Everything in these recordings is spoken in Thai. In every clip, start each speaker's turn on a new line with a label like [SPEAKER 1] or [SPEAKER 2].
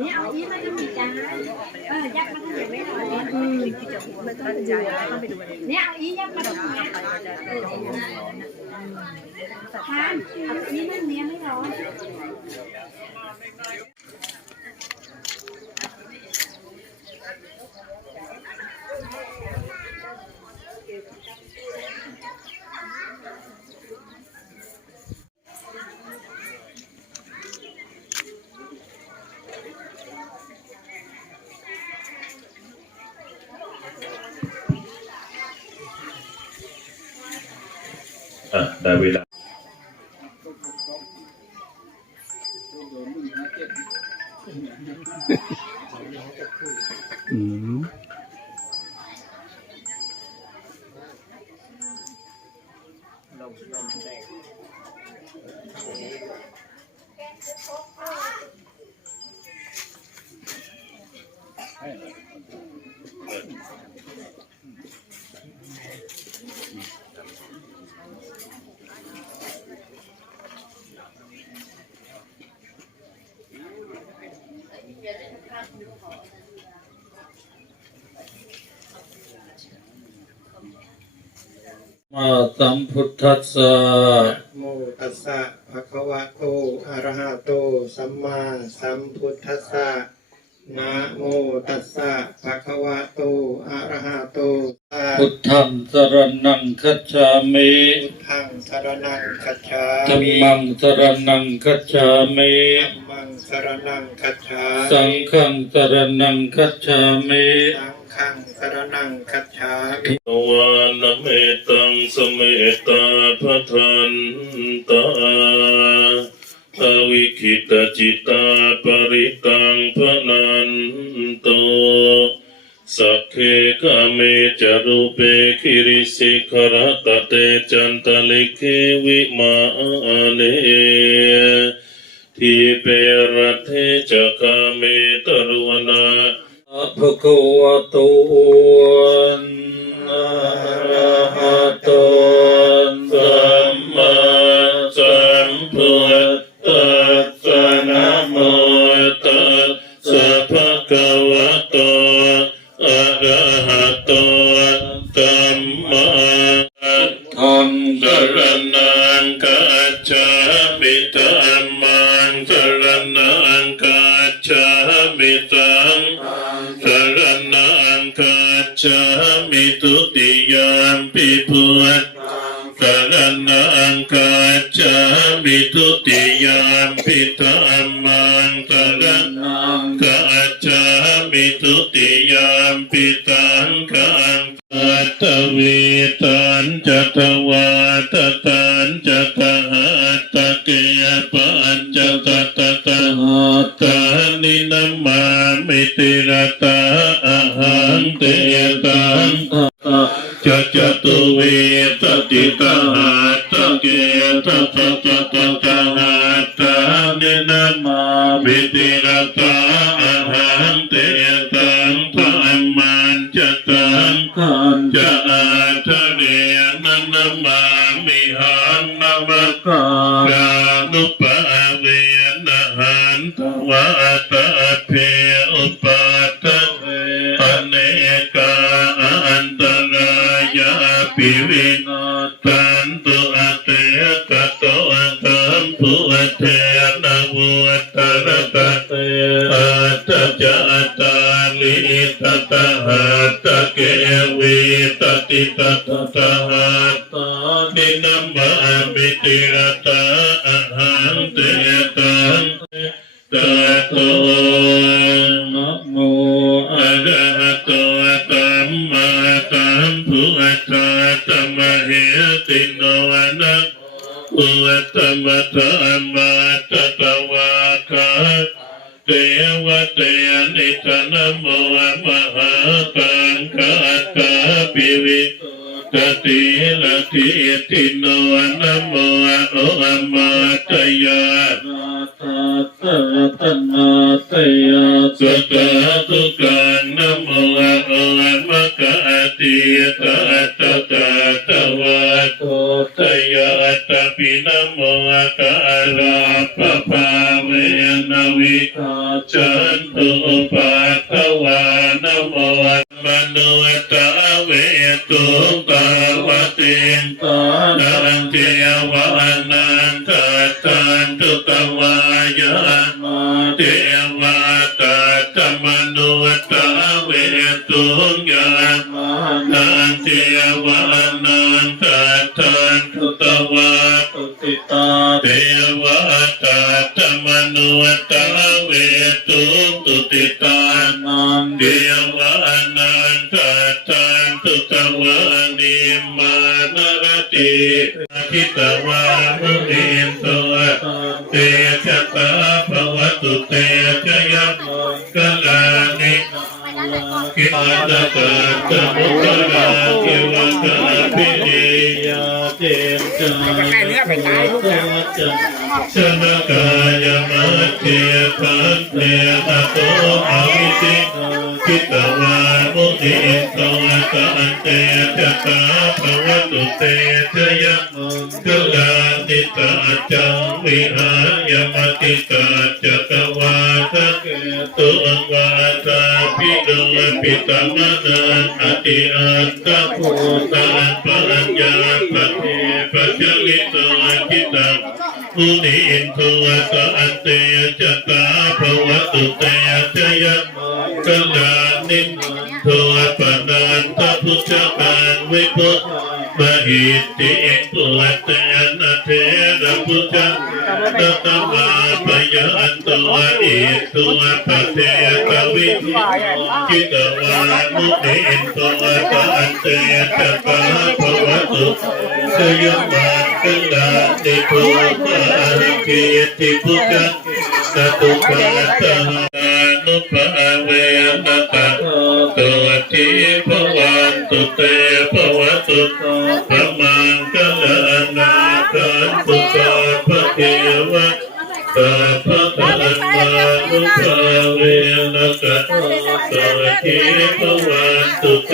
[SPEAKER 1] นี่เอาอีมาทำอีกจานเออยักมาทำอย่างไม่ร้อนอืมมันต้องดูเนี่ยเอาอียักมาทำเนี่ยเออทานเอาอีนั่นเนี้ยไม่ร้อน
[SPEAKER 2] ได้เวลา
[SPEAKER 3] อืม
[SPEAKER 4] มาสัมพุทธัสสะ
[SPEAKER 5] โมตัสสะภะคะวะโตอะระหะโต สัมมาสัมพุทธัสสะ นะโมตัสสะภะคะวะโต อะระหะโตอะ
[SPEAKER 4] พุทธังสรณังคัจฉามิ
[SPEAKER 5] พุทธังสรณังคัจฉา
[SPEAKER 4] ธัม
[SPEAKER 5] มิ
[SPEAKER 4] มังสรณังคัจฉามิ
[SPEAKER 5] ธัมมังสรณังคัจฉา
[SPEAKER 4] สัง
[SPEAKER 5] มิ
[SPEAKER 4] ฆังสรณังคัจฉามิ
[SPEAKER 5] สังฆังสรณังคัจฉามิ
[SPEAKER 2] วานเมตังสเมตตาพะทันตา อวิคิตจิตาปริตังพนันโตสักเคกเมจารุเปคิริสิขรตเตจันตลิเควิมาเนทีเปรเทจะกเมตรุวนา
[SPEAKER 4] ภควะโตอะระหะโต โตอะระหะโตสัมมาธัมสรณังกัจฉามิธัมมังสรณังกัจฉามิสังฆังสรณังคัจฉามิทุติยามปิพุทธสรณังคัจฉามิทุติยามปิธรรมัง จะทวาตตันจะทหัตตะเกียปัญจตตตหัตานินามามิติรตาอาหังเตตังจะจตุเวตติตาหัตเกียตตตตตหัตตานินามามิติรตา นังนมามิหังนามกานุปะเวนะหันตวะตะเพอุปัตเวอเนกาอันตรายาปิวินาตันตุอเตกะโตตัมปุเทนะวุอัตระกะเตอัตจะตาลิ ตตะหัตตะเกเวตติตตตะหัตตานินัมมามิติรตาอะหังเตตังตะโตนะโมอะระหะโตตัมมาสัมพุทธะตัมมะเหติโนนะอุตตมะธรรมาตตวาคา เทวเตนิธนโมมหากังคาตาปิวิตติละทิติโนนโมโอมาตยาตาตาตนาตยาสตา เวตุตาวะเตตานังเทวานังกัตตันตุตวายามาเทวาตัตมนุตตะเวตุยามานังเทวานังกัตตันตุตวาตุติตาเทวาตัตมนุตต ทิตวามุนินตัวเตชะตาภวตุเตชะยะกลานิกิตตะกะตะมุตระกิวัตะพิยาเจมจาตัวจันชนะกายมัจเจปันเตตะโตอวิติกิ ตวามุนินตัวตะอันเตชะตาภวตุเตชะยะกลานิตาจังวิหายมติกาจักวาทะเกตุอวาตาพิโดปิตามนันอติอันตะโพตาปัญญาปะเทปัจจิตา งมุนิอินทุวตาอันเตจตาภวตุเตจยะกัลานิทุวปนันตพุทธการวิพุทธมหิติอิปุตเตนเทระพุทธตตวาปยันตัวอิตัวปเทกวิจิตวามุนิอินตัวตอันเตจตาภวตุสยมั นกัลาติภูปาริกิติพุทธสตุปัตตานุภาเวนตะตัวทิภวันตุเตภวตุพระมังกัลนาคันตุสาภเทวะสัพพะอันานุภาเวนะกัตสะเทภวันตุเต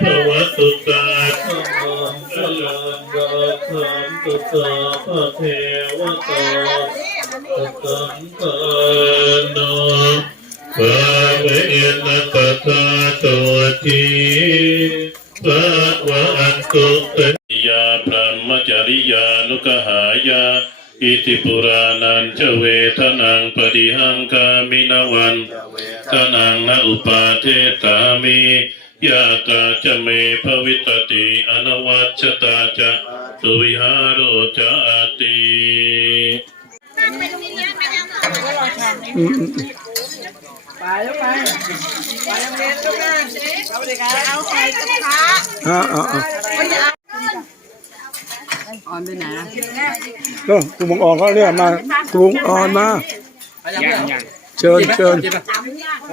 [SPEAKER 4] ภ อิติปุรานันจะเวทนังปฏิหังคามินวันทนังนะอุปาเทตามิยาตาจะเมภวิตติอนวัชตาจะสุวิหารโรจติ
[SPEAKER 3] ไปแล้วไปไปโรงเรียนลูกนะเอาเด็กเอาใส่กระทะ
[SPEAKER 5] อ่าอ่าอ่
[SPEAKER 3] อนไปไหนอะ
[SPEAKER 5] ก็คุณบงออนเขาเรียกมาคุณบงออนมาเชิญเชิญ
[SPEAKER 4] อ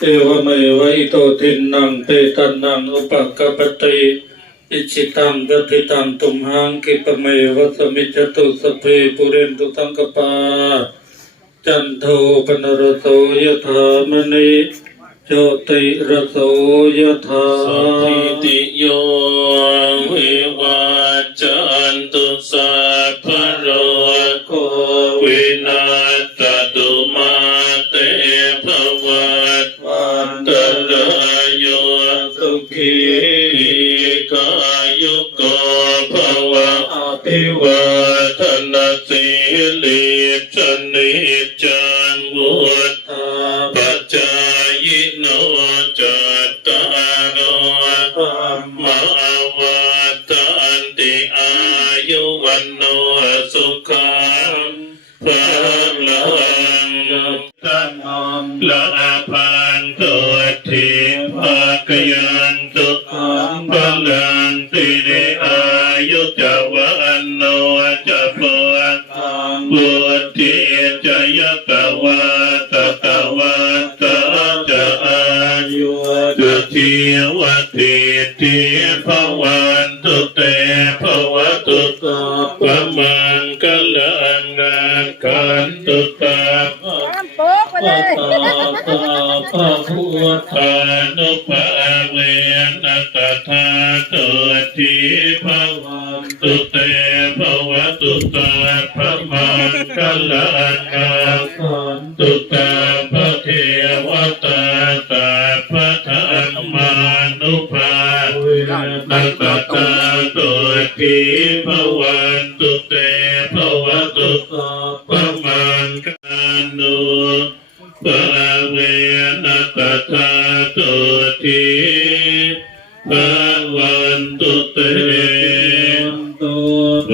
[SPEAKER 4] เอวเมวะอิโตทินนังเปตันนังอุปกปปติอิชิตังกติตังตุมหังกิปเมวะสมิจตุสเพปุเรนตุตังกปาจันโทปนรโสยถามณิโชติรโสยถาสัพพิติโยวิวัจจันตุสัพ สุขีกายุโกภวะอภิวาทนาสิลิชนิจังวุฒาปัจจายโนจัตตารโอธรรมาวัฏันติอายุวันโนสุขัง ทีวติทีภวันตุเตภวตุตปะมังกัลลังคันตุตา
[SPEAKER 1] ป๊กไปเลย
[SPEAKER 4] พระพุทธานุภาเวนัสธาตุทีภวันตุเตภวตุตาพระมังคัลลังคันตุตา ตุทีภวันตุเตภวตุตาพระมังคันุปะเวนะตถาตุทีภะวันตุเตตุโพ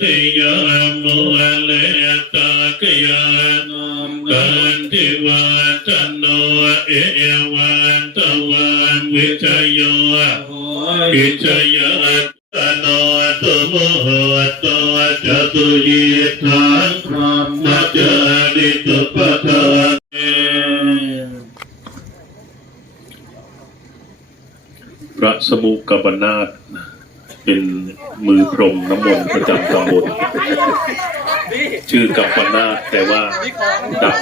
[SPEAKER 4] ธิยามุเลตากยานกันทิวัตโนเอวันตวันวิจโยวิจยต โนตุโมโหตัวจตุยิทานพรหมจาริตุปทานพระสมุกัปนาถเป็นมือพรมน้ำมนต์ประจำตำบลชื่อกัปนาถแต่ว่าดับ